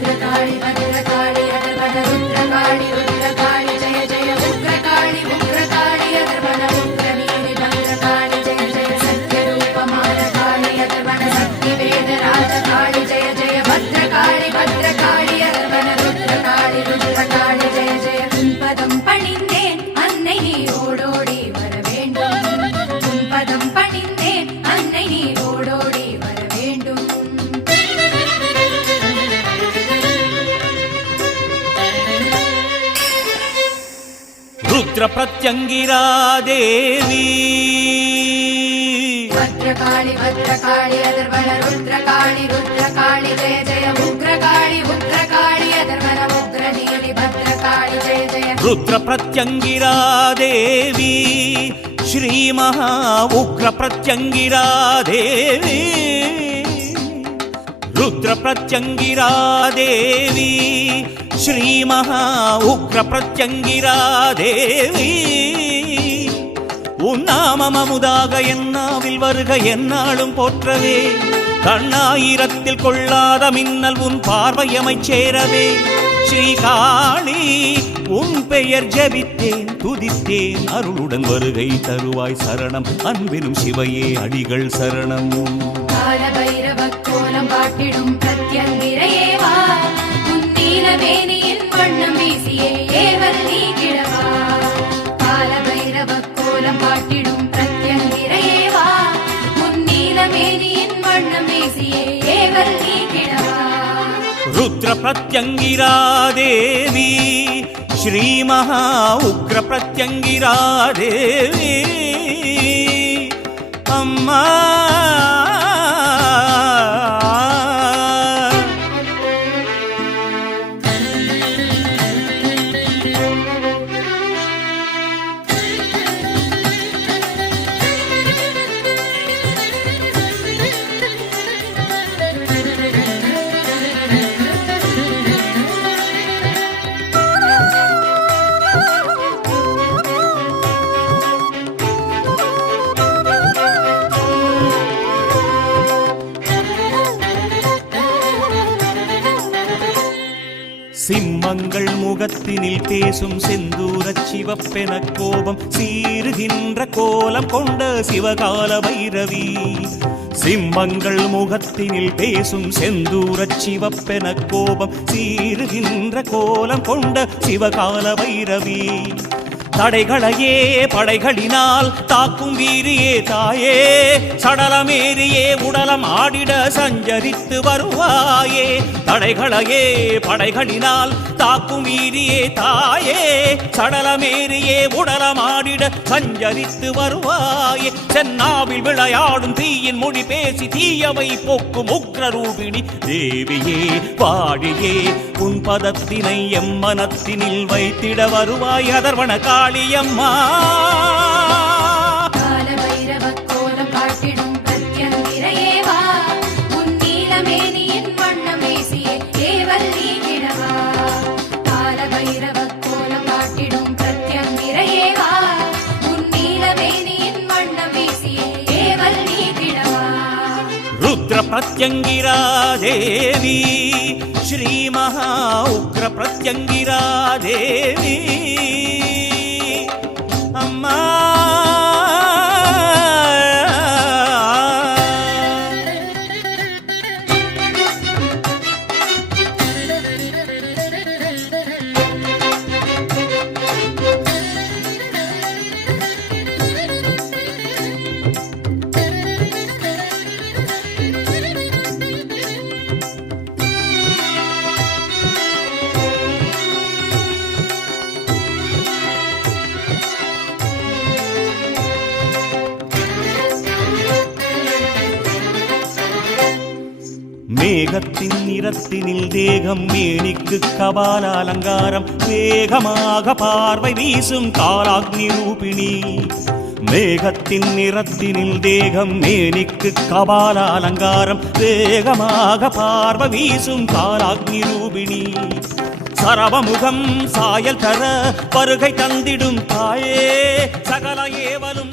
भद्रकाळि भद्रकाळि अधर्वण रुद्रकाळि रुद्रकाळि जय जय उग्रकाळि उग्रकाळि अधर्वण उग्रवीरि भद्रकाळि जय जय सत्यरूपमानकाळि अधर्वण शक्तिवेदराजकाळि जय जय भद्रकाळि भद्रकाळि अधर्वण रुद्रकाळि रुद्रकाळि जय जय उन्पदं पणिन्देन् अन्नै நீ ஓடோடி வர வேண்டும் உன்பதம் பணிந்தேன் அன்னை நீ ஓடோடி வர வேண்டும் रुद्र प्रत्यंगिरा देवी भद्रकाळि भद्रकाळि अधर्वण रुद्रकाळि रुद्रकाळि जय जय उग्रकाळि उग्रकाळि अधर्वण उग्रनीलि भद्रकाळि जय जय रुद्र प्रत्यंगिरा देवी श्री महा उग्र प्रत्यंगिरा देवी रुद्र प्रत्यंगिरा देवी श्री महा उग्र प्रत्यंगिरा देवी உன்னாமமுதாக என்னாவில் வருக என்னாலும் போற்றவே கண்ணாயிரத்தில் கொள்ளாத மின்னல் உன் பார்வையமைச் சேரவே ஸ்ரீகாளி உன் பெயர் ஜபித்தேன் துதித்தேன் அருளுடன் வருகை தருவாய் சரணம் அன்பினும் சிவையே அடிகள் சரணம் கால பைரவ கோலம் காட்டிடும் பிரத்யங்கிரையே வா உன் நீலவேணியின் வண்ணம் வீசியே ஏவல் நீ கிழவா கால பைரவ கோலம் காட்டிடும் பிரத்யங்கிரையே வா உன் நீலவேணியின் வண்ணம் வீசியே ஏவல் நீ கிழவா रुद्र प्रत्यंगिरा देवी श्री महा उग्र प्रत्यंगिरा देवी अम्मा சிம்மங்கள் முகத்தினில் பேசும் செந்தூரச் சிவப்பென கோபம் சீறுகின்ற கோலம் கொண்ட சிவகால பைரவி சிம்மங்கள் முகத்தினில் பேசும் செந்தூரச் சிவப்பென கோபம் சீறுகின்ற கோலம் கொண்ட சிவகால பைரவி தடைகளையே படைகளினால் தாக்கும் வீரியே தாயே சடலமேறியே உடலம் ஆடிட சஞ்சரித்து வருவாயே தடைகளையே படைகளினால் தாக்கும் வீரியே தாயே சடலமேறியே உடலம் ஆடிட சஞ்சரித்து வருவாயே சென்னாவில் விளையாடும் தீயின் மொழி பேசி தீயவை போக்கும் உக்ரரூபிணி தேவியே வாழியே உன் பதத்தினை எம்மனத்தினில் வைத்திட வருவாய் அதர்வன காளியம்மா கால பைரவ கோலம் காட்டிடும் பிரத்யங்கிரையே வா உன் நீலமேனியின் வண்ணம் வீசியே ஏவல் நீ கிழவா கால பைரவ கோலம் காட்டிடும் பிரத்யங்கிரையே வா உன் நீலமேனியின் வண்ணம் வீசியே ஏவல் நீ கிழவா रुद्र प्रत्यंगिरा देवी श्री महा उग्र प्रत्यंगिरा देवी अम्मा மேகத்தின் நிறத்தினில் தேகம் மேனிக்கு கபால அலங்காரம் வேகமாக பார்வை வீசும் காலாக்னி ரூபிணி மேகத்தின் நிறத்தினில் தேகம் மேனிக்கு கபால அலங்காரம் வேகமாக பார்வை வீசும் காலாக்னி ரூபிணி சரவமுகம் சாயல் தர வருகை தந்திடும் தாயே சகல ஏவலும்